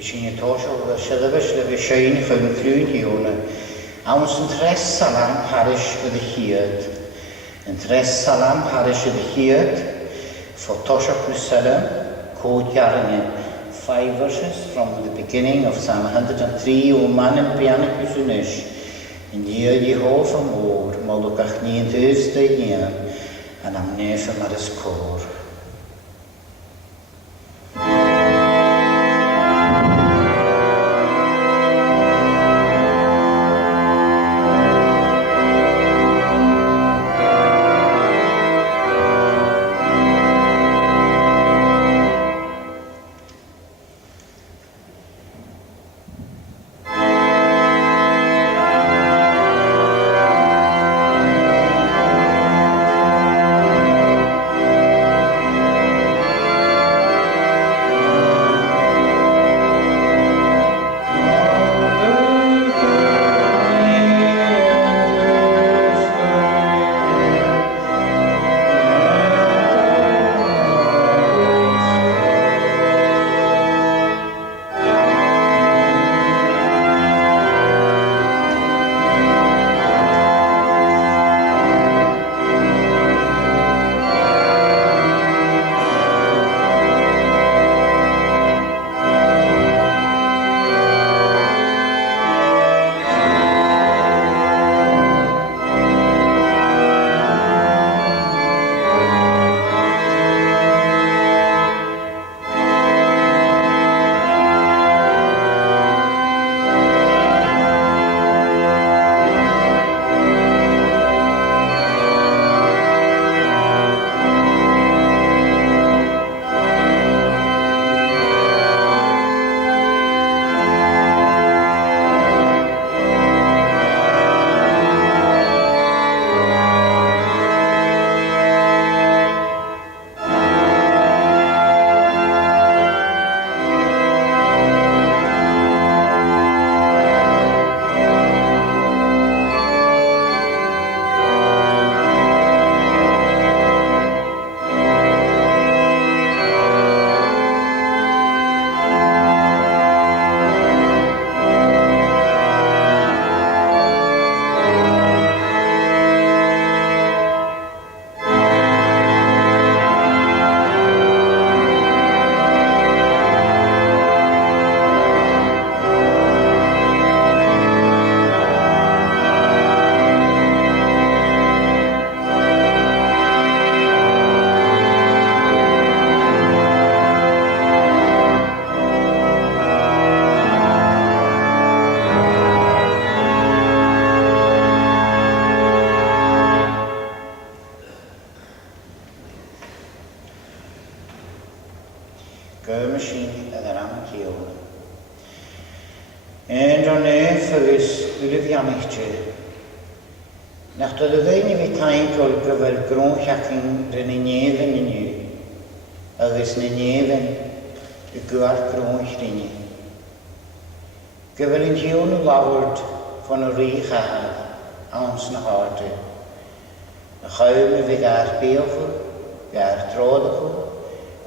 Bishing a tosh of the Shadavish, the Shine, Home Cludiona, Ounce and Tres Salam Parish of the Heard, and Tres Salam Parish of the Heard, for Tosha Pusada, Code Yarani, 5 verses from the beginning of Psalm 103, O man and Piana Kusunish, in year Jehovah more, Molokach nie in Tuesday year, and am never Maris core. Nach de dweine vi taimtol gyfer gronchacin ryn i nefen i ni, agos na nefen y gwar gronch rinni. Gyfer yn hiwn o lawrd fan o rich ahad, ans na harte. A chawm y fi gar beochw, gar trodochw,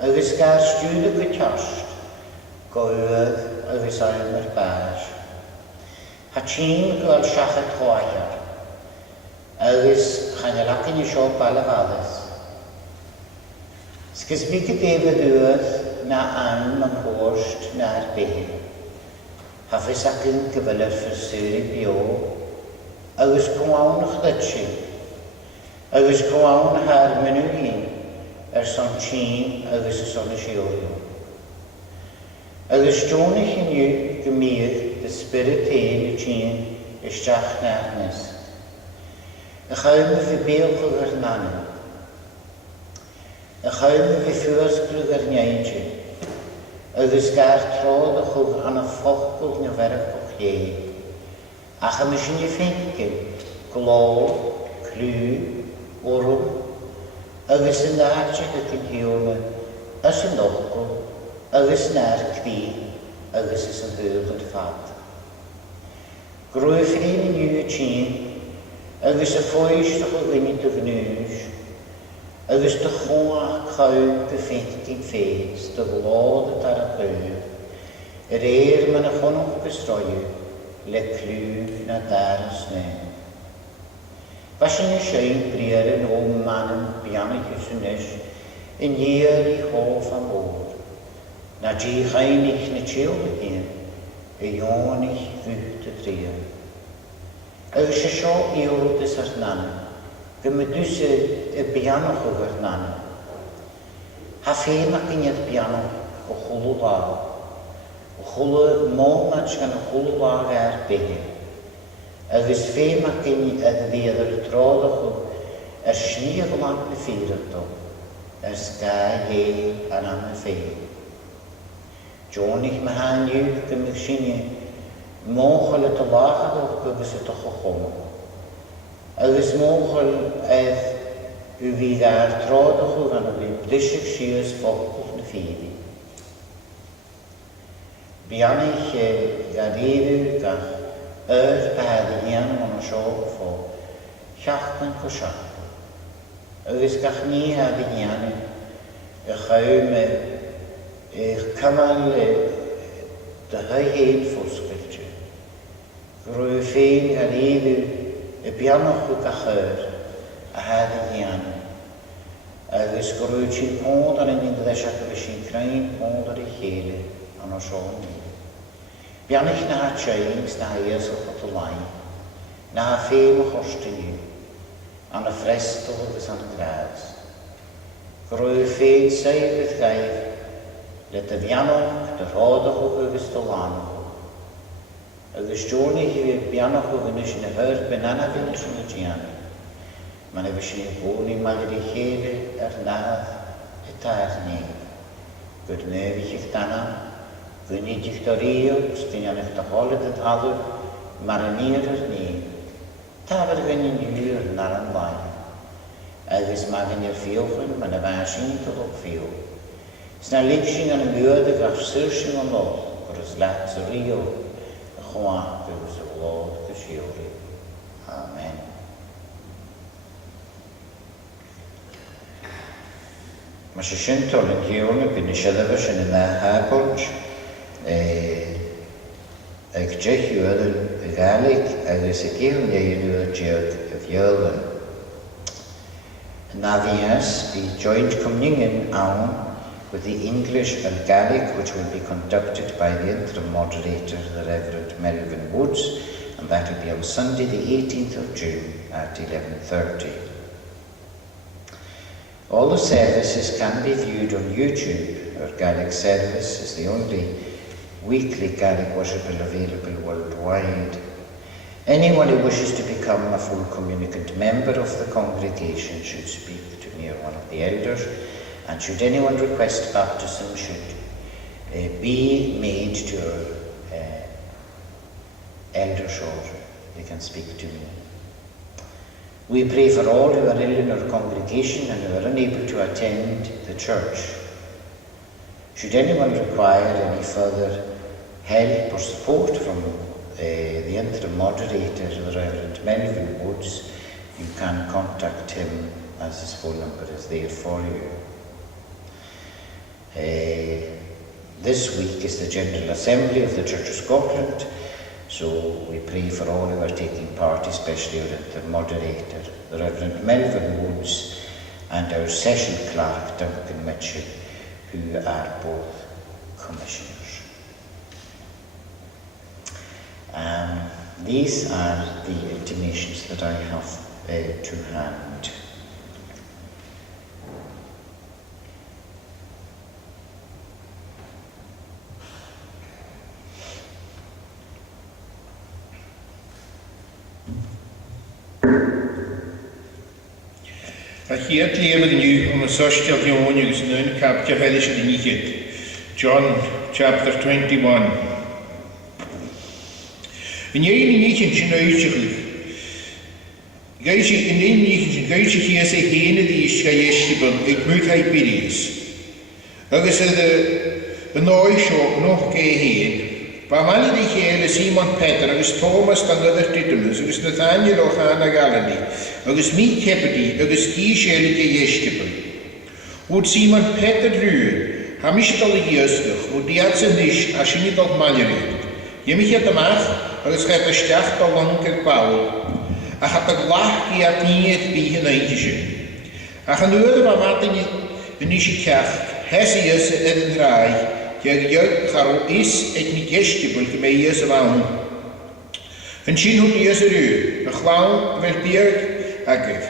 agos gar stwyd y gytiost, goedd agos aym yr bas. Ha tîm gwal siachat chwaer, agos chanelacyn i sio balafadus. Sgys fi gydefyd ywyd na am yn hwrst na'r behe. Hafys ac yn gyfylyr ffyrsur i bio, agos cwawn chlydsi, agos cwawn harmynw un, son tîm agos y son y siorio. Agos John eich yn yw gymydd y spirit ein y tîm ysdach narnes. Y chawm y fi beolch o'r nanen. Y chawm y fi ffwysglwg ar niaidju. Agos gar trodd o chwg an y ffochlwg na ferach o'ch ie. Ach am ysyn i ffeinkin, glol, clw, orwm, agos yn ddartig ac yn hiwna, as yn ochl, agos na'r cri, agos ys yn hwyl yn ffad. Grwyf ein yn yw y tîm, agos y ffwys o'ch o gynnydd o gnwys, agos dy chwa cawm gyffeint gyn ffeis, dy glod y dar y chwyr, Man a chonach gystroiw, le clw na dar ysne. Fasyn y siein briar yn o manem bianna hysynys, yn ier I hoff am o'r. Na di chainig na tiol hyn, y ionig fyht y driar. Ag sy sio iwrdys ar nana, gymydus y bianach o gyr nana. Ha ffeim ac yn ydd bianach o chwlw law. O chwlw mômad gan o chwlw law ar behe. Agus ffeim ac yn ydd ddiad yr trodach o sniag lam na ffeirado, sgai he an am y ffeim. Jonig ma han yw gymig syni, môchol y dylachad o gybys y doch o chwm. Agus môchol yw fi gair trodach o gan o fi blisig sias focl na ffeiri. Biannig gadeiru gach bad hian o'n sio ffo chachpan co siach. Agus gach ni had hian y chawm eich cymal dy hyn ffosgyltio. Rwy ffein gadeiru y biannog o gach a had hian. Agus rwy ti'n pond ar yn un ddesiach o sy'n creu'n pond ar ei chele an o sio ni. Biannig na ha chains na ha iasol pot o lain, na ha ffeim o chostyn yw, an y ffrestol agos an y gras. Rwy ffein seir bydd gair, le dy biannog, dy rodach o agos dy lanach. Agos dwrnig yw biannog o gynnes yn y hyr benana gynnes yn y gianni. Mae'n efo sy'n bod ni'n magad I chele nadd y tair ni. Gwyd nefych i'ch dana, Gwynid i'ch dorio, ysdyn yn eich dacholyd y talwr, mar yn ir ar ni. Tafod gynny'n yw'r nar yn lai. Agos mag yn i'r fiolchyn, mae'n y fasyn dod o'ch fiol. Sna ligsyn yn y mwyd ag ach syrsyn o'n lol, gwrs lat y rio, y chwa gwrs y wlod gysiori. Amen. Mae sy'n tol yn giwn y byn y siadaf sy'n yna hagwrd, ag jech yw y Gaelic agos y giwn yw y diog y fiolyn. Navias be joint communion on with the English and Gaelic, which will be conducted by the interim moderator, the Reverend Melvin Woods, and that will be on Sunday the 18th of June at 11:30. All the services can be viewed on YouTube. Our Gaelic service is the only weekly Gaelic worship available worldwide. Anyone who wishes to become a full communicant member of the congregation should speak to me or one of the elders, and should anyone request baptism should be made to elders or they can speak to me. We pray for all who are ill in our congregation and who are unable to attend the church. Should anyone require any further help or support from the interim moderator, the Reverend Melvin Woods, you can contact him as his phone number is there for you. This week is the General Assembly of the Church of Scotland, so we pray for all who are taking part, especially the moderator, the Reverend Melvin Woods, and our session clerk, Duncan Mitchell, who are both commissioners. These are the intimations that I have to hand. A hier leven nu om een social jongens nu kapje heilig in niet. John chapter 21. In jeden nietje zijn uitzicht. Geisje in een nietje geisje hier zijn henen die is geëschipen. Ik moet hij bidden. Er is een nooit zo nog geheen. Pamali die hele Simon Peter, agus Thomas dan de Didymus, agus Nathaniel o Cana Galilee, agus Michebedi, agus Gishel de Jeschkepen. Woed Simon Peter ruur, hamisdal i ysgwch, o diad sy'n ddys a sinidal maliri. Ymich amach, agos chael ystach dal langar bawl, a chat a glach i at niad bi hyn eidysyn. Ach yn ywyd yma madyn yn isi cach, hes i ys yn rhai, diag iog charo is ag mi gestibl gyma i ys y fawn. Yn sy'n hwnt i ys yr yw, y chlawn fel biag agaf.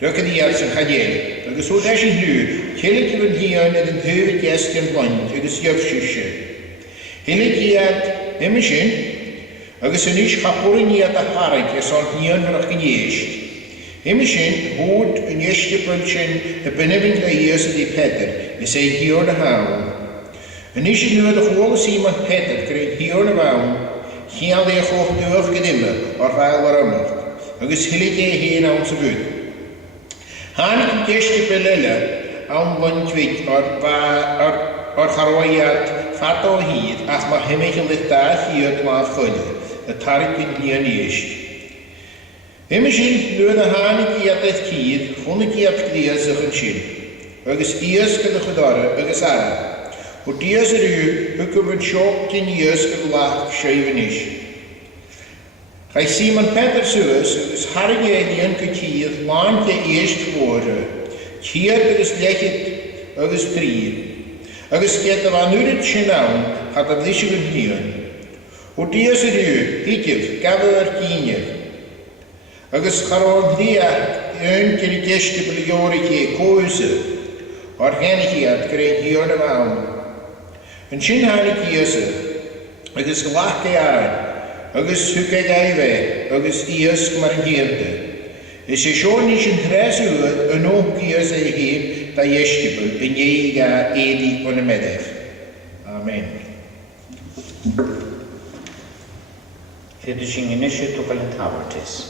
Rwy'n gydiad sy'n chadien, agos o des i'n hw, celig yw yn hion yn hyfyd gest yn blant, agos iog sysio. Helig iad ymysyn, agos yn is chapwr yn iad a harag ys ond hion yn o'ch gyniesd. Ymysyn, hwyd yn iestibl sy'n y bynefyn le i ys ydi Pedr, ys ei hion y hawn. Yn is yn ywyd y Kholosi man Pedr gyda'n hion y fawn, chial ei choch dywch gydyma o'r fael o'r ymwch, agos helig ei hen awn sy'n fwyd. Hanig yn gestibl ela, awn blantwyd o'r charwaiad ffat o hyd, ach mae hymych yn lyda hyd laf chwydr, y tarig yn lian eist. Ymysyn, lwyd y hanig i adaeth cyd, chwnig i at gdias ych yn sy'n, agos ias gyda chydora, agos ara. O dias yr yw, hwgwm yn sioc gyn ias gyda lach siaif yn eis. Chai Simon Pedr sŵs, agos harig eilian gytydd, lan ge eist chwore, ciad agos lechyd agos bryd. Agos gyda fan ywyd sy'n awn, chad a ddysig yn hion. O dias yr yw, hydif, gafel ar gyniad. Agos charodd ddiach yn gyda gestibl i orig e coesy, o'r genchiad gyda'n hion y fawn. Yn sy'n hanig iasy, agos glach ei arad, agos hwgeg ei fe, agos iasg mar yn hirde. Ys e sion is yn tres ywyd yn o'ch ias ei hyn da iestibl yn ei ga edi o'n y medef. Amen. Fydd sy'n gynnysiad o gael yn tawartis.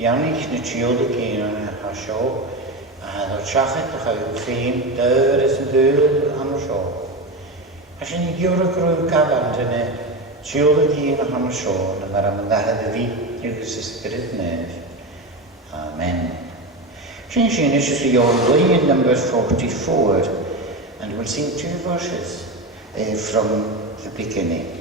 Bianich na tiola céan a seo, a had trachad a chael ffeim dyr ys yn dyr am y sio. A sy'n i giwr o grwy'n gafand yna tiola céan a ham y sio, na mar am ddahad y fi yw'r ysbryd nef. Amen. Sy'n is the line number 44, and we'll sing 2 verses from the beginning.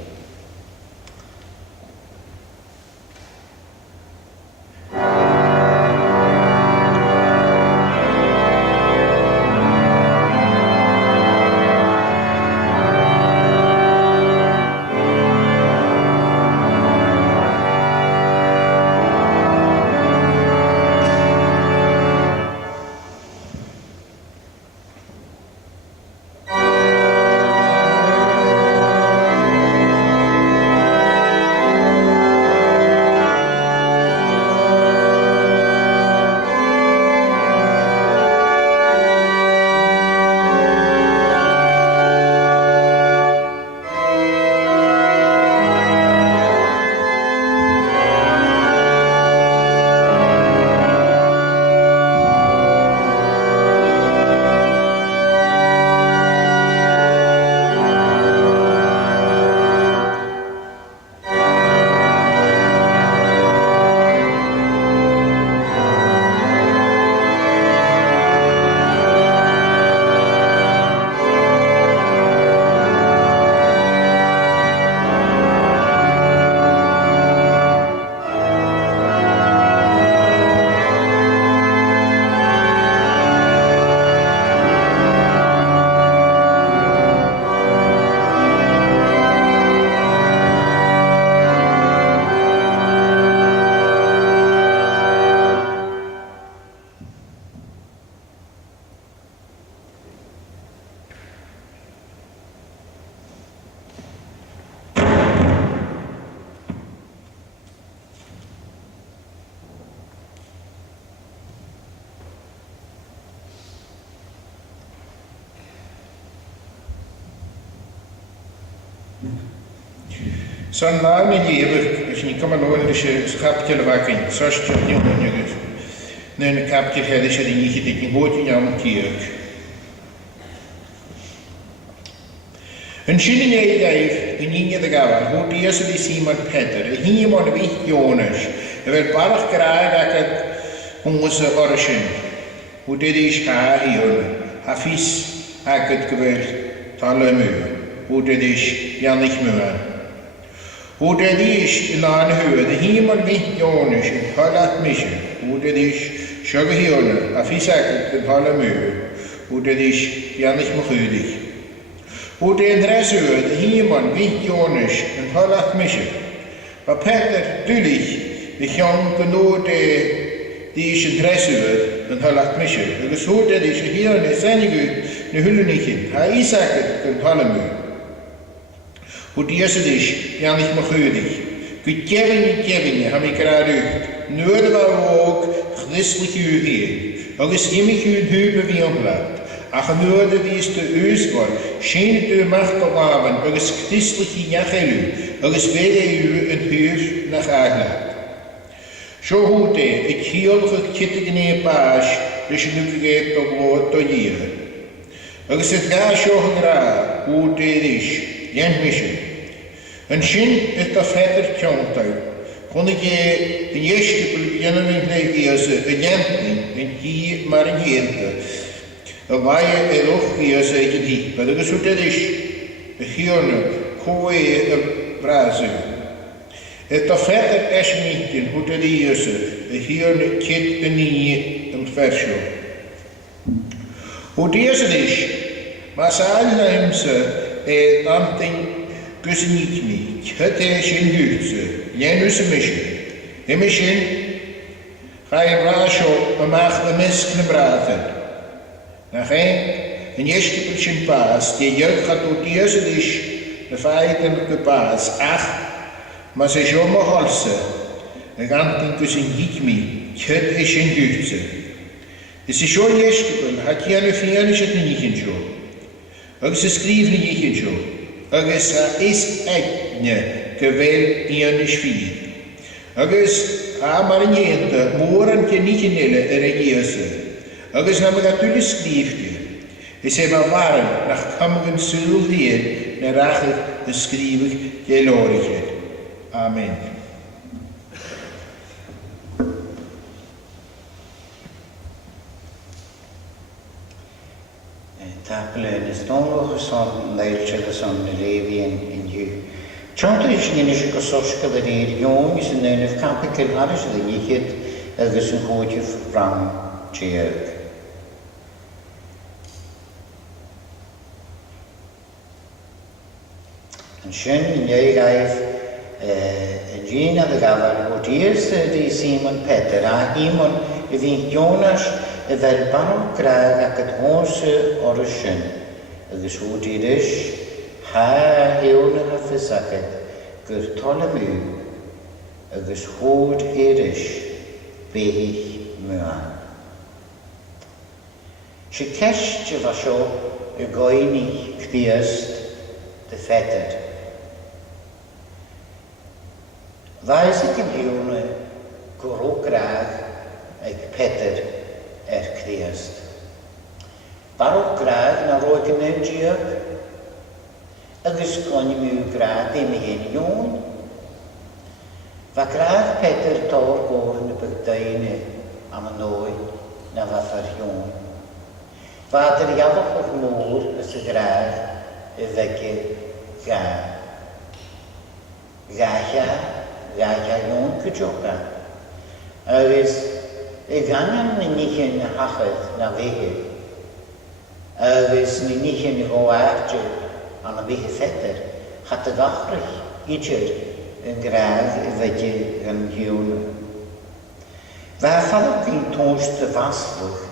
Son naam in leven, als je niet kan maar dus je schapje de wakker, zoals je niet ongeveer. Nee, een kapje verder is er niet gedaan, je hoort in jouw kerk. Een zin in je de gawa, hoe die eerste die Simon Peter, hier maar de wicht Jonas, werd barg graag dat het onze origin, hoe dit is haar hier, hafis, het geweld, talemu, hoe dit is jannig muur. Hoe dit is in aan huur, de hier maar wicht Jonas, het halat mission, hoe dit is, schugge hier, hafis het talemu, hoe dit is jannig muur. Hoe de adres de hierman wie Jonas en halach misje. Maar Peter duidelijk, de jong genoeg die is adres en halach misje. Dus hoe dat is hier in zijn de hullen niet in. Hij is het en halemu. Hoe die is het is, ja niet meer guurdig. Kevin, heb ik eruit. Noorden we ook christelijk uur hier. Ook is immig uur huur wie omlaat. Ach noorde wie is de uusbor, geen de macht ophaven, er is christelijke jachelu, er is weder u een huur naar Aglaat. Zo goed ik heel gekittig in een paas, dus je nu vergeet op woord tot hier. Er is het graag zo graag, hoe dit is, jent mission. Een zin is dat verder tjontuig. Kon ik je een eerste beginnen in een jent in hier maar een jente. Waar je ook hier zeker die, maar dat is hoe dat is. Hier nu, hoe je brazen. Het is verder is niet hoe dat is. Hier nu kit en niet een versje. Hoe deze is, maar ze alle ze anting kussen niet meer. Het is in huurse, jij nu ze mischen. En misschien ga je brazen, maar mag de mensen braten. Nach een eerste beetje paas, die jeugd gaat door die eerste is, de feitelijke paas, ach, maar ze is allemaal halsen. De ganten kussen niet meer, het is een jeugdse. Het is zo'n eerste punt, had je een viernis het niet in zo. Ook ze schrijven niet in zo. Ook is echt een geweld in een vier. Ook is maar een jente, moren je niet in de regiëse. Ook is namelijk natuurlijk schrijfje. Het is maar warm, nach kammen zullen hier, naar rachtig de schrijvig geloorigheid. Amen. Tapelen is donderdag zo'n leiltje zo'n leven in je. Tjontel is niet eens een soortje dat hier jong is en een kampje alles dat je het ergens een goedje verbrand tjeuk. En schön in jij geef en Gina de gavar het eerste die Simon Peter iemand die Jonas wel bang krijgt dat het onze origin. Dus hoe dit is, hij heel nog verzakt, keur tollemu. Dus hoe dit is, beig me aan. Ze kerstje was zo een goeie geweest, de vetter. Wij zitten hier ook graag ik Peter erkreest. Waarom graag naar roken en jeuk? Dus kon je me graag in mijn jongen. Wat graag Peter doorgaan de partijen aan mijn nooit naar wat voor jongen. Wat er jammer moer is ze graag een wekke gaan. Ga je jongen jokken. Dus ik ga niet in hachert naar wegen. Dus niet in een hoaartje aan een wegen vetter. Gaat de dagrig ietsje een graag wat je gaan doen. Waar valt in toonste vastelijk?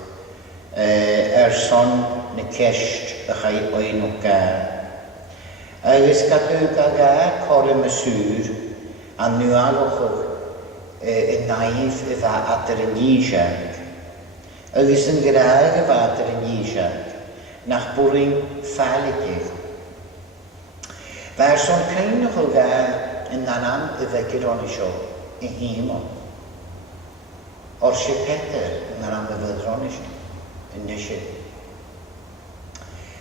Zo'n kerst ga je ooit nog gaan. Dus gaat ook gaan Columba zuur aan nu al naïef water in Jizak. Is een graag water in Jizak. Nach boering veilig. Waar zo'n kleine gegaan in naam de vekironisho in hemel. Orsje Peter in naam de vekironisho in nisje.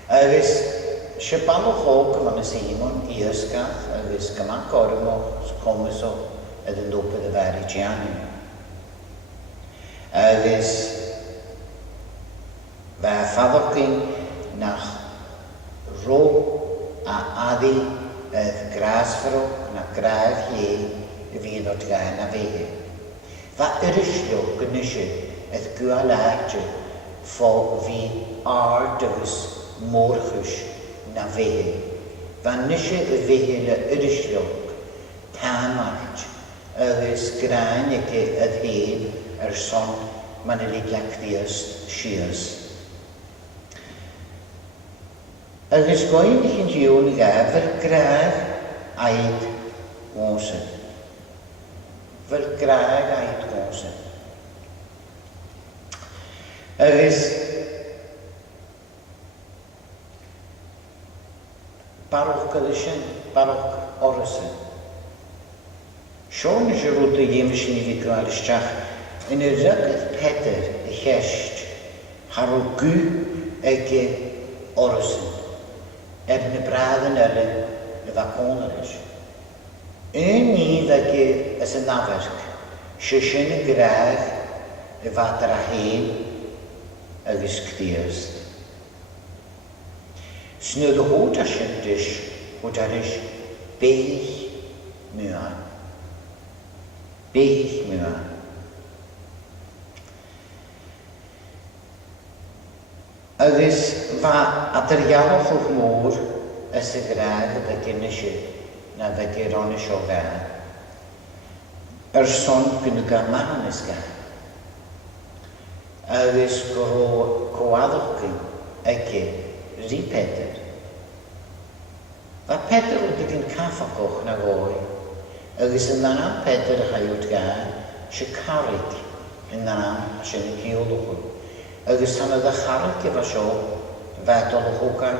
Agus se balch ook van de Simon Ierska, agus gemak ormo komen zo uit de lopen de Varigiani. Agus waar vader ging naar Ro a Adi het grasvro naar graag je wie dat gaan naar wege. Wat is jo genisje het gualaartje voor wie aardigs morgens naar wege. Wanneer je wege is jo tamartje is graanjeke het heen son maneliglactius schiers. Is going in June gaver graag uit onze. Graag uit onze. Is parochkalishin, paroch Morrison. Schon is route jemischen vikalischach in de ruk Peter de gest harogu eke Morrison. De braden de wakonerisch. Niet dat je is een nawerk. Ze graag de water heen geskteerst. Snu de hoetasje dus, hoe dat is beig muur. Beig muur. Agus va materiaal gehoor is de graag dat je nisje na vekironisho gaan. Son kunnen gaan maken is gaan. Agus koadokin eke Peter. Wat Peter op de kaffe koch naar gooi. Agus een naam Peter ga je gaan. Ze karik een naam als je een kieldoch. Agus dan de charike was zo, waar tot de hoeken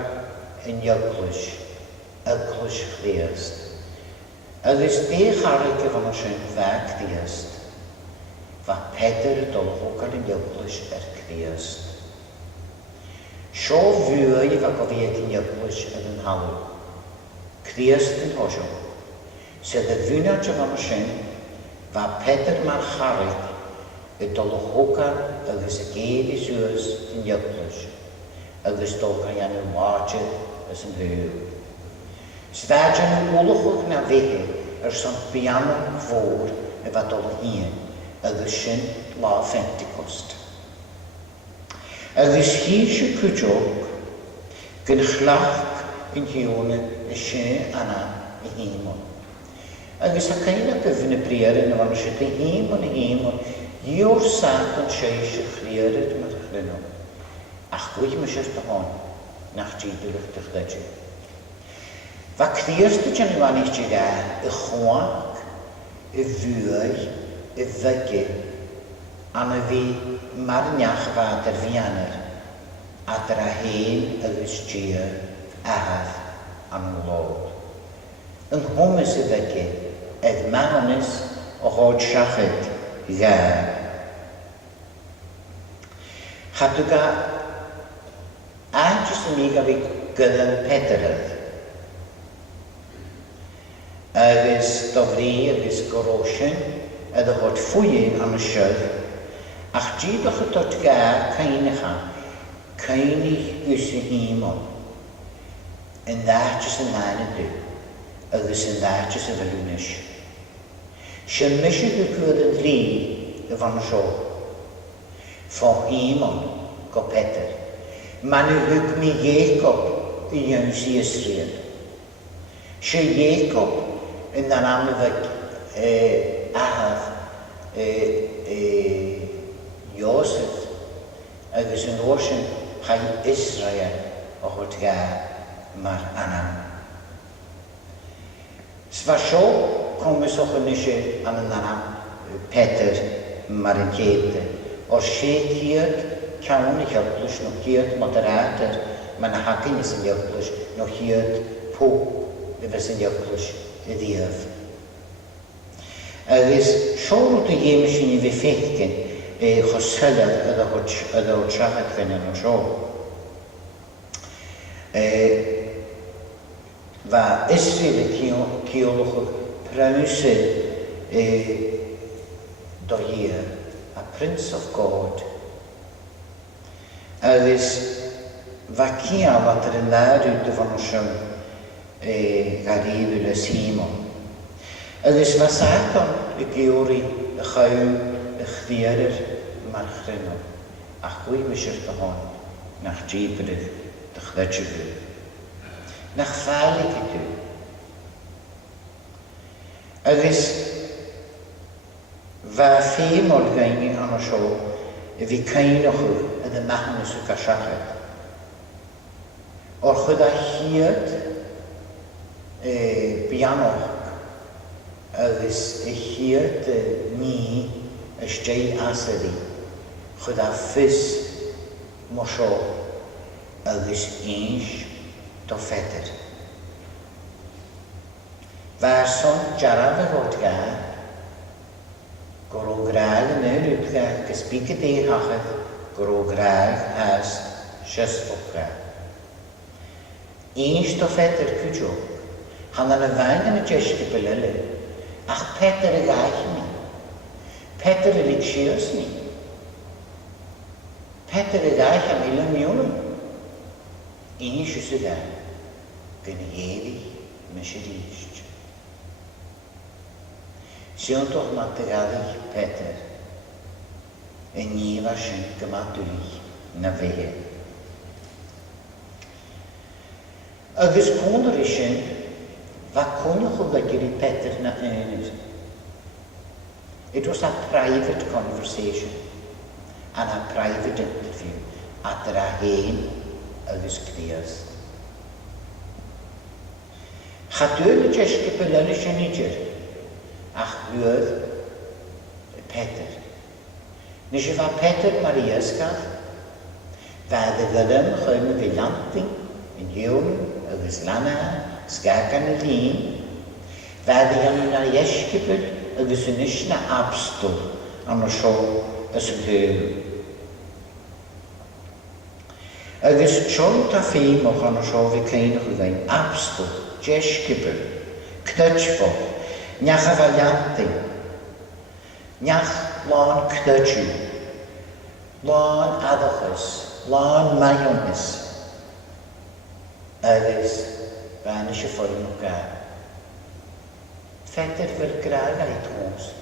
in juklisch, uklisch gleest. Agus die charike van ons een werk diest, wat Peter tot de hoeken in juklisch gleest. Zo vuur je wat ik in juklisch in een halle, gleest in hozo. Ze de wunatje van ons een, wat Peter maar charike, het tot de hoeken agus een gegeven zuurs in juklisch. Agus toch kan je een waardje als een heuw. Zwaardje een oorlog naar wege, zo'n piano voor en wat al heen. Agus zijn la Pentecost. Agus hier je kunt ook, kun glach in jone een scheen aan de hemel. Agus kan je ook even preren, want als je de hemel, Jor sagt und scheische chlieret met chlinno. Ach, goeie me sjes begon, nach jiedelig te chledje. Wat klierste je nu aan is je daar? Een chwank, een vuur, een wekke, aan een wie marnjach water vianer, at er heen een stier, ahaf, aan een lood. Een hommese wekke, het mahonis, een rood schachet, ja. Gaat u ga aantjes mega wie gudden Peter. Agus dovri agus goroshen, de hot foeien aan de schuld. Ach jiedig het tot ga keinig usse hemel. En daartjes en nane du, agus en daartjes en velunisch. Ze missen gekurde drie van zo. Van hemel, kop Peter. Maar nu huk me Jacob in juist Israël. Ze Jacob in de naam van Ahaf, Jozef. Agus in oorschen ga je Israël ook het gaan, maar aan. Zwaar zo komen ze ook niet aan de naam Peter, maar in Jete. Als je hier kan ik helpen, nog hier moderator, maar dan hakken is een helpen, nog hier po fes yn ioclwys y ddiaf. Agus siorwyd y gym sy'n i fi ffeithgyn chosylad ydw o trafod gan yn o sio. Fa Israel y ciolwch prynusydd do hir, a Prince of God. Agus fa cial at yr ynarwyd dy fan o siwm garifil y Simon. Agus fa Satan y giori y chawm y chdiarir marchrynol, a chwy mysir dy hon, nach dribrydd dy chdadjyfw. Nach falig ydw. Agus fa ffeim o'r gaini am o sio y fi cainoch ydy mahnus y gasiachad. O'r chyd a hyd bianoch agus y hyd ni ysdei asari chyd a ffys mo sio agus eins do ffedr. Fa'r son jaraf y rod ga goro graag yn yr ydga gysbig y deir hachad goro graag as siasfogga. Eins do ffedr cwjo han yn y fain yn y jesgi bylele ach Peter y gaich ni. Peter y lixios ni. Peter y gaich am ilan miolwm. Eins ys y ga gyn i eri mysyrist. Siwn toch mat y gadig Peter yn ni fa sy'n gymadwli na fehe. Agus cwndr isyn fa cwnnwch o gyda'r Peter na ynys. It was a private conversation and a private interview at yr a hen agus cdias. Chadwyl y jesgi bylyn y sy'n idyr ach hwyd Peter. Nes i fa Peter Marias gael fa ddygydym chwym y filanting yn hiwn agus lana sgagan y lyn fa ddian yn ar iesgybyd agus yn isna abstol am o sio ys y hyw. Agus sion ta ffeim o'ch am o sio fi cain o'ch yddain abstol, iesgybyd, cnydfo, niach a falianting, niach lôn cnydju, lôn adochus, lôn maionis, agus fan eisiau ffwrdd nhw gael. Ffedr fyr graag ar ei tŵs.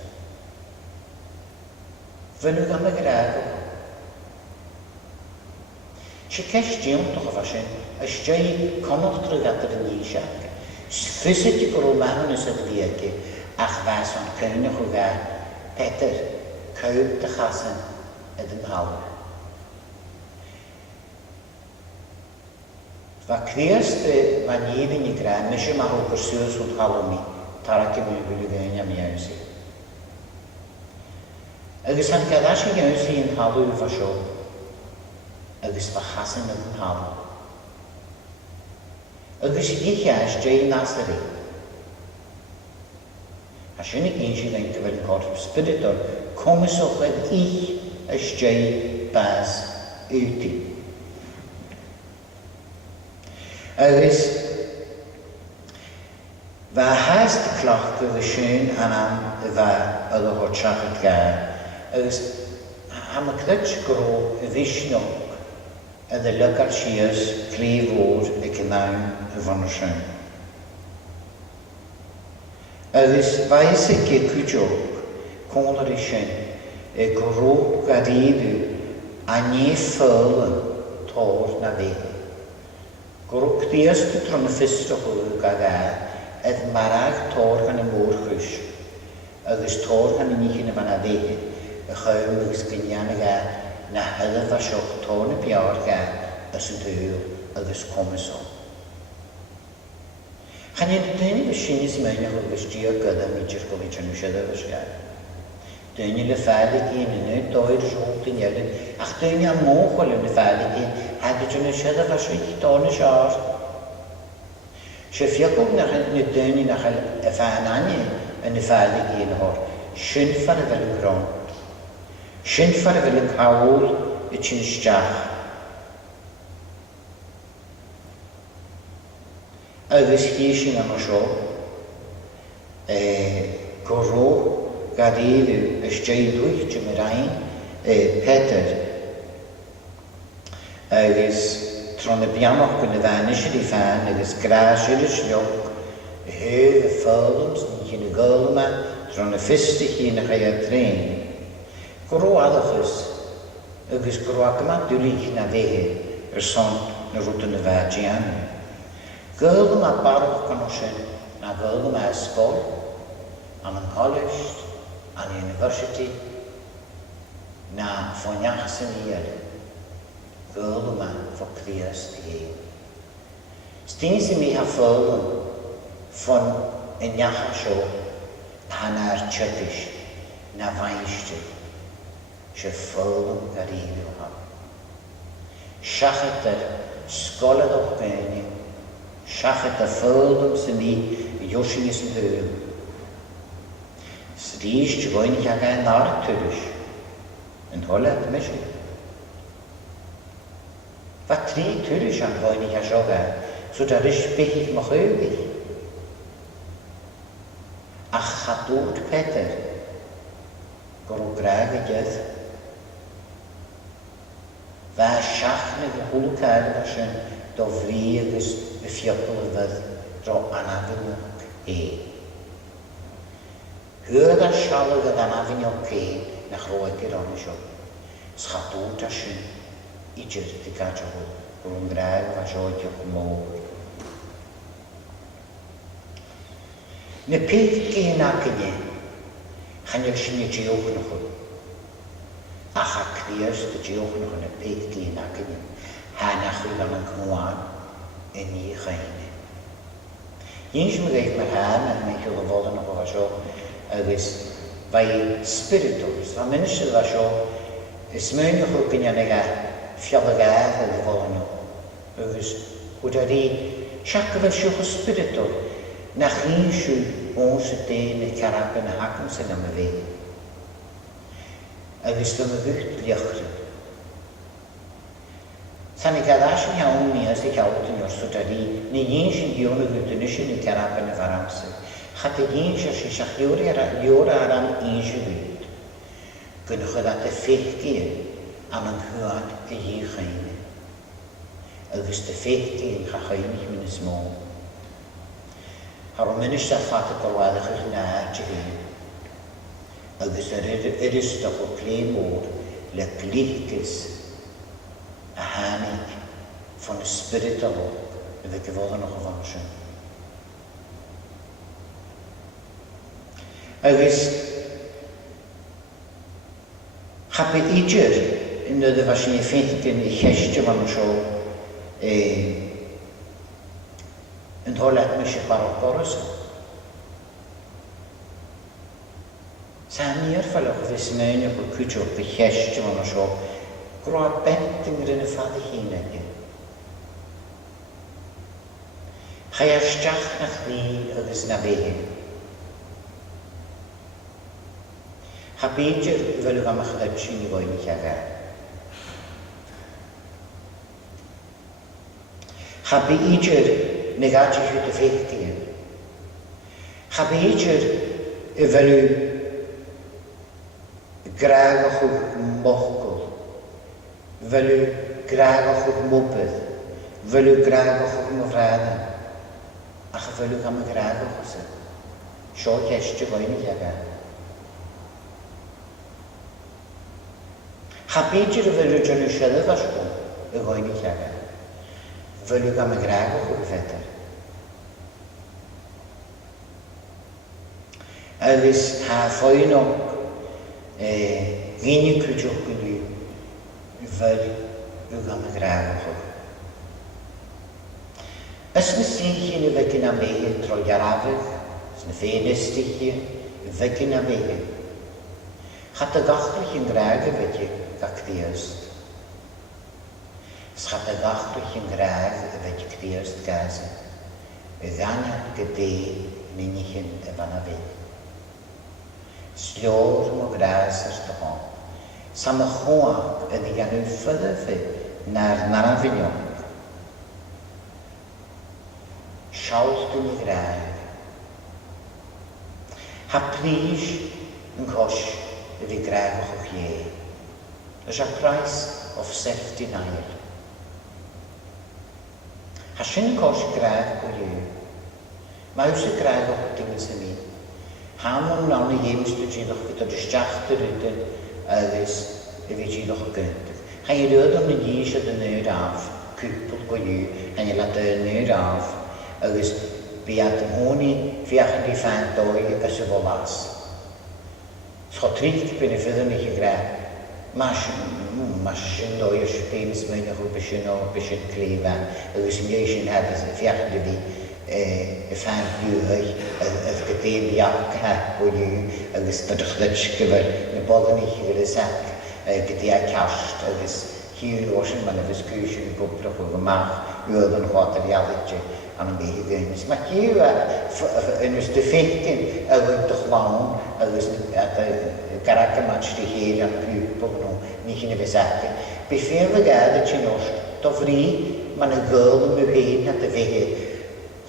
Fynnwg am y graag o. Si cestiwn toch o fasyn, ysdau conol drwyg adr yn eisiau. Sfysyd i gwrw mawn ys ydw i egi, ach fas o'n cynnych o gael. Peter, cywb dy chasan ydym halw. Fa criast fa nidyn i gra, mysio ma hw gwrsiwrs hwnt halw mi, tarak i mi wyli gyn am iawsi. Agus han gaddas i iawsi yn halw fa sio, agus fa chasan ydym halw. Agus i gichias jay nasari. A sy'n i gyn sydd yn gyfer yn corff spiritor, komisoch yd ich ys jay bas uti. Agus fa has dy cloch gyda sy'n anam y fa ydw o trafod gael. Agus am y clych gro y ddisnog ydw lygar sias clef o'r y cynawn y fan o sy'n. Agus fa ysig y cwjog cwnnw'r i sy'n y gro garifu a ni ffyl tor na fe. Gwrwg dias dy tron y ffistro hwyl gael edd marag tor gan y môr chwys. Agus tor gan y nichin y fan a ddehe, y chawm ys gynian y gael na hydda fa sioch tor y biawr gael ys yn dwyl agus komiso. Chan i'n dyn fy synis mewn i'ch ys dio gyda mi dyrch gofyn chan yw'n siarad fys gael. Dyn i'n lyffalig i'n yn doer siwlt yn ielyn, ach dyn i'n môch o'n lyffalig i'n hagyd yn siarad fys yw'n don y siar. Se fiacol nach na döni nach a fanani yn y ffalig un hor. Sin far y fel y gron. Sin far y fel y cawl y tyn stiach. Agus hi sy'n am o sio. Gorro gadir ysdeilwyd ym yr ein Peter. Agus tron y biamach yn y fanis yr i fan agus gras yr ysliog hydd y ffylms yn y gylma tron y ffystig yn y chai a drein. Gorro adachus agus gorro agma dwrych na fehe son na rwt yn y fagian. Gylma barwch gan o sy'n na gylma ysgol am yn college, an university, na ffoniach sy'n i'r gyrl yma fo Christ i. Styn sy'n mi ha ffylm ffon yn iach a sio hanner tjötisch na fainstid sy'n ffylm gar un o ham. Siachet yr sgolad o'ch beini, siachet y ffylm sy'n mi i Josin ysyn hwyl. Srís te goin ich aga ein Narturisch. En holle at meshi. Va tri turisch an goin ich a joga, so da risch bich ich mach öbig. Ach chatut Peter, goro grage gedd. Va schachne de hulkael vashen do vriegus e fjoppel ved dro anavunuk Hwyr a sialwg ag anafyn o cein na chroed i'r ond sio. Sgadwyd a sy'n i jyrt i gael hwyl, rwy'n greg a sioed i'ch môr. Na peth gen ac yna, chanel sy'n i diolch na chwyl. A cha crias dy diolch na chwyl na peth gen ac yna, han a chwyl am yn cymwan yn i chain. Ynys mi gaeth mae'r han ac mae'n chwyl o fod yn o sio, agus vai spirituals. Va mennesker var så smønge hukken jeg nega fjallagær eller volno. Agus udari chaque vel så spiritual. Na khinshu onze tene karapen hakken se na me. Agus to me vucht liachre. San ik adash ni hauni as ik haut ni osutari ni yinshin dione gutunishin ni karapen varamse. Gaat de eentje als je zegt, jora aan eentje weet. Kunnen we dat de 15 aan een huwad en hier gaan. Agus de 15 ga je niet met een smoel. Waarom is dat vaak al wat er naar je gaan? Agus er is toch ook klein woord, le kliekes, een hanik van de spiritual, dat we geworden nog van zijn. Agus chape idir in de was je vindt in de gestje van zo een holet met je parokoros. Zijn hier verloren vis mijn op kutje op de gestje van zo groot bent in de vadigine. Ga je stach nach wie agus na wegen. Ha beidr fel yw am eich ddebsyn I foen I chaga. Ha beidr negati hwyd y ffeithdion. Ha beidr fel yw graag o'ch mochgol. Fel yw graag o'ch mwbydd. Fel yw graag o'ch mwfradan. Ach fel yw am y graag o'ch ysyn. Sio gestio foen I chaga. Ha beidr fel yw John Siadda fasgol y goen I chaga. Fel yw am y graag o'ch gwrfedr. Agus ha foen o'ch gynnu cwydioch gyda fel yw am y graag o'ch. Ys na sy'n y fegin am eich troi arafydd, ys na ffenestich y fegin am eich. Chat y gachlich yn graag y fegin gach ddiast. Ys chat y gachlich yn graag y fegin ddiast gaza. y ddanad gyda ninichin y fan a fi. Slio'r mo gras ar dy hon. Sam y chwag ydy gan yw ffydda fi na'r narafinion. Siawth dyn i graag. Ha pris yn cos y fi graag o'ch ie. There's a price of self-denial. Ha sy'n cos graag o ie. Mae yw'r graag o'ch dim yn sy'n mi. Ham o'n nawn i gymst o gyddoch gyda'r ysdiach dy rydyn agos y fi gyddoch o gyntig. Chan i rydyn o'n i gysio dy nid af, cwpl go yw, chan i la dy nid af, agos biad yn hwni fiach yn di fan doi ys y folas. Scho tricht bin i ffyddwn i chi gra. Mas sy'n doi ys y beims mwyn o'ch o bysyn cleifa, agos yn ieisyn hadys fiach yn di fi y fan hwyr ys gyda'n iacca o yw agos dydych ddysg gyfer y boddyn i chi gyda sac gyda'r cast agos hwyr oes yn man y fysgwysyn yn gwblwch o gymach yw'r yn chwad yr ialitio an yn beth i gynnes. Mae gyw yn ys dyffeityn y wyntwch lawn agos garag yma ti hir am gwybod nhw ni chi'n y fysac. Bydd ffyn fy gad y ti'n os dofri ma'n y gyl yn mywhyn at y fehe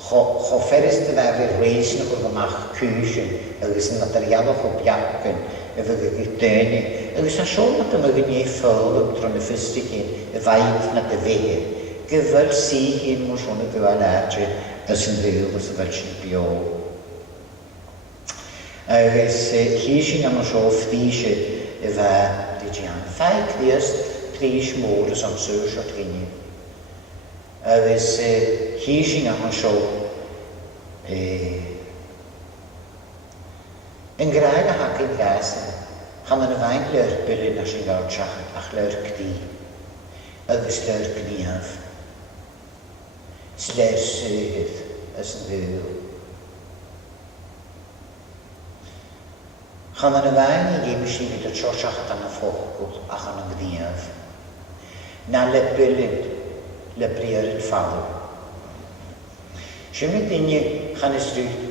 Cho ferris dy fer i'r reis yn gwrdd ymach cwysyn, agos yn material o'ch o biacyn, y fy gyda'n agos a siol nad yma gynnu ffwl yn dron y ffystig hyn, y faint nad y fehe. Gyfer si hyn mwys o'n y gwyl adre, ys yn ddiwl ys y fel sy'n bio. Agos hi sy'n am o sio ffdysio y fa di gian. Ffaig ddiast pris môr ys am syr siot gynnu. Agos hi sy'n am o sio yn graag a hag yn gas chan yn y fain lyr bylyn as yn gawr trach ach lyr gdi agos lyr gniaf slyr sydd as yn ddiwl chan yn y fain i gym sy'n gyda trach at an y ffocwl ach an y gniaf na le bylyn le briar yn ffalw sy'n mynd i chan ysryd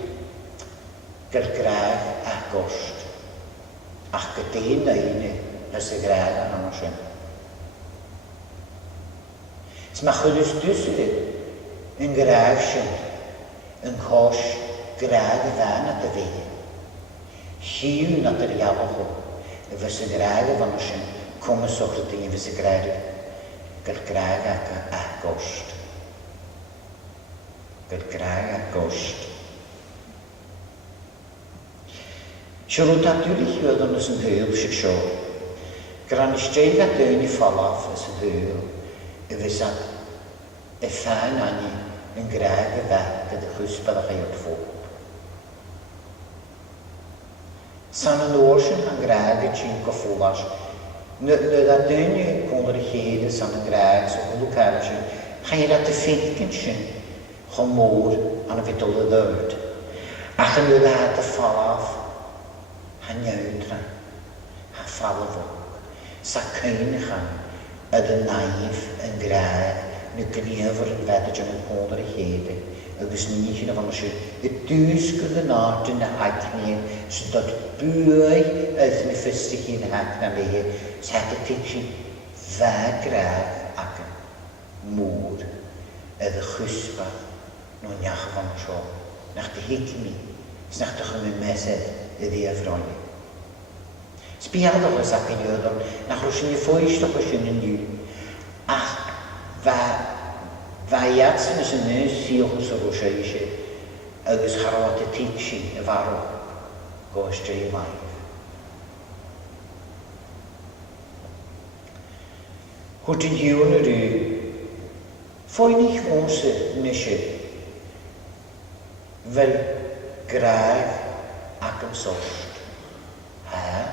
gyda'r graag a gost ach gyda'n ein ys y graag an o'n sy'n. Mae chwilys dwysyd yn graag sy'n yn cos graag y fan at y fe. Hiw nad yr iawch o y fys y graag y fan o sy'n cwmys o'ch rydyn i fys y graag gyda'r graag ac a gost. Gyda'r graag a gost. Siwrwyd adwyl i chwyd o'n ys yn hwyl sy'n sio. Gran i streil a dyn i ffolaf ys yn hwyl. Y fysa y ffan ani yn graag y fa gyda chwysbad a chai o'r ffwb. San yn orsyn yn graag y tîn goffwlas. Nid a dyn i gwnnwyr i hyd san yn graag so gwnnw cael sy'n. Chai at y ffeitgyn sy'n chom môr an y fydol y ddyrd. Ach yn ydw at y ffolaf han iawdra, ha falafog, sa cain chan, yd y naif yn graag, na gniafr yn fedyd yn hwnnw i hede, agos ni chi'n afon o sy'n, y dwysg y nod yn y hagni, sy'n dod bwy yd yn y ffystig i'n hagna lehe, sa dy tyd sy'n fa graag ac yn môr, yd y chwysba, nhw'n iach afon o sio, nach dy hyd mi, snach dych yn mesed, ydy afroni. Sbiadol ys ac yn ydon, nach rwys yn y ffwys doch ys yn yw. Ach, fa iad sy'n ys yn ys siwch ys o rwys eisiau, agos charwad y tît sy'n y farw, go ys drei maif. Hwt yn yw yn yr yw, ffwyn i'ch mwysau mysau, fel graag ac yn sost. Ha?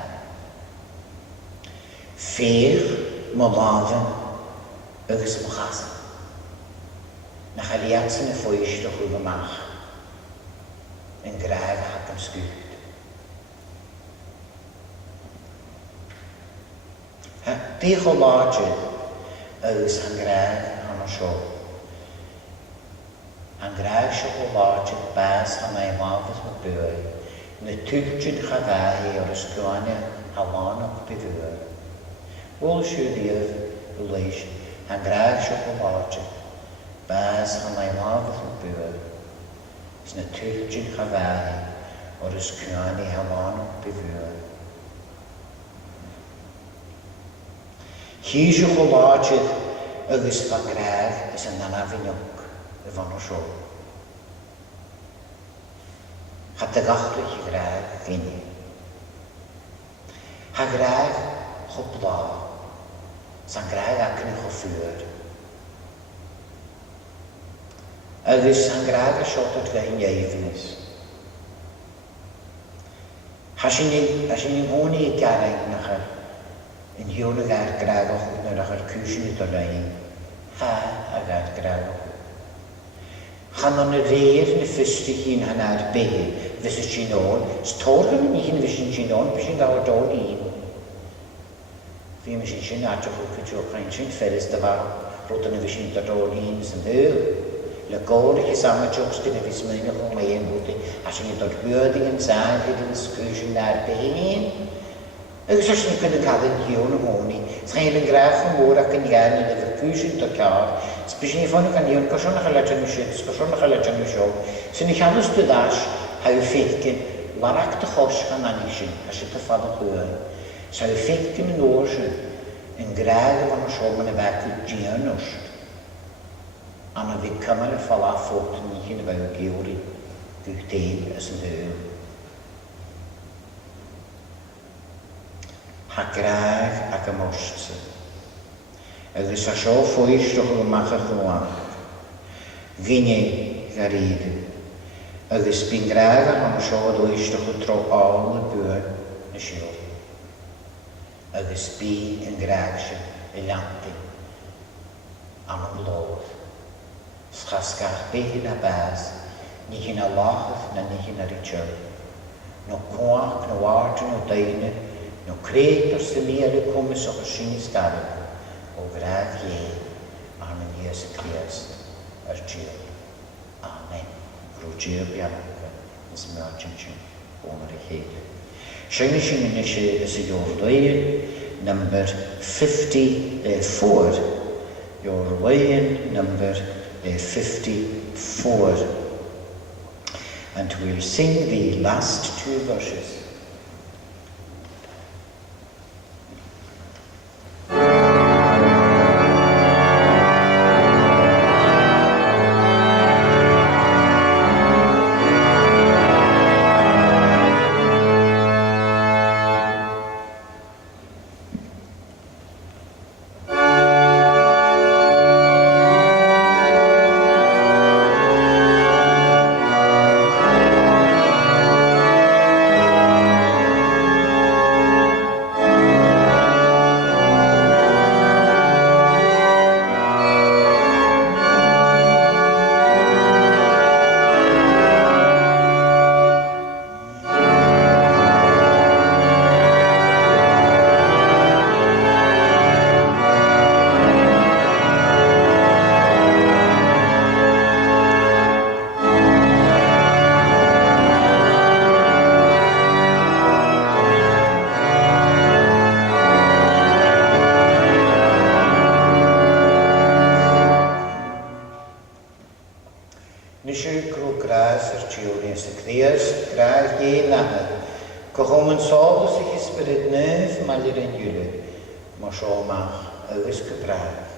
Feir mo lafen agos mo chas. Na chaliad sy'n y ffwys doch wyf ymach. Yn graag ac yn sgwyd. Ha? Dich o lodged agos yn graag an o sio. an graag se go láte bás an é máfas mo buai, na tuiltin chagahi or ysgwane hawanach bifur. Wol siwdiodd y leis an graag se go láte bás an é máfas mo buai, is na tuiltin chagahi or ysgwane hawanach bifur. Hi se go láte agus van graag is an anafinioch y fan o sio. Had y gachlich i graag gynnu. Ha graag cho bla, san graag ac yn cho ffyr. Agus san graag a siot o'r gain eifnis. Ha sy'n ni'n hwni i garaig nach ar yn hiwn ag ar graag o chwyd nach ar cwysyn i dolein. Ha ag ar graag o chwyd. Han o'n y reir yn y ffystig hi'n han ar behe, fys y sy'n ôl, storgyn yn hyn fys yn sy'n ôl, bys yn gael dod un. Fi mis sy'n adroch o cydioch rhain sy'n ffyrus dy fawr, rwyd yn y fys yn dod un sy'n hyl. Le gôl eich sam y jocs dyn y fys mynd o'ch o'n lein bwyd, a sy'n dod hwyrdig yn sa'n hyd yn sgwysyn ar behe. Agus os ni'n gwneud cael yn hiwn yn hwni, sgael yn graach yn môr ac yn iawn yn y fyrgwysyn dod cael, sbys ni'n ffôn yn hiwn, gosion a'ch aledjan yw sydd, gosion a'ch aledjan yw sio, sy'n ni'n cael ystwydash, ha yw ffeitgyn, larach dy chos gan anisyn, a sydd y ffad o chwyr. Sa yw ffeitgyn yn o'r sy'n, yn graag yn fan o sio, ma'n y fag yw dian ost. Anna fi cymar y ffala ffwrt yn hyn y fag o gewri, gwych deil as yn hyl. Ha graag ac y mostse. Agus a sio ffwysdwch o mach a chwag. Gynnu garid. Agus byn graag ac am sio ddwysdwch o tro all y bwyr na sio. Agus byn yn graag sy'n y lampi am y blodd. Schasgach behin a bas, ni hyn a lachaf na ni hyn ar y tjör. No coach, no warten, no daine, no creator sy'n ni ar y cwmys o'ch sy'n ysgarad, o graag ie, am yn Iesu Christ, ar tîr. Amen. Grwtîr bianca, ys myrtyn sy'n o'n ar y hyd. Sy'n sy'n yn eisiau ys y Yorlwain, number 54. Yorlwain, number 54. And we'll sing the last two verses. Kohom een sol zich spirit neuf maler in jullie, maar zo mag een wiskepraat.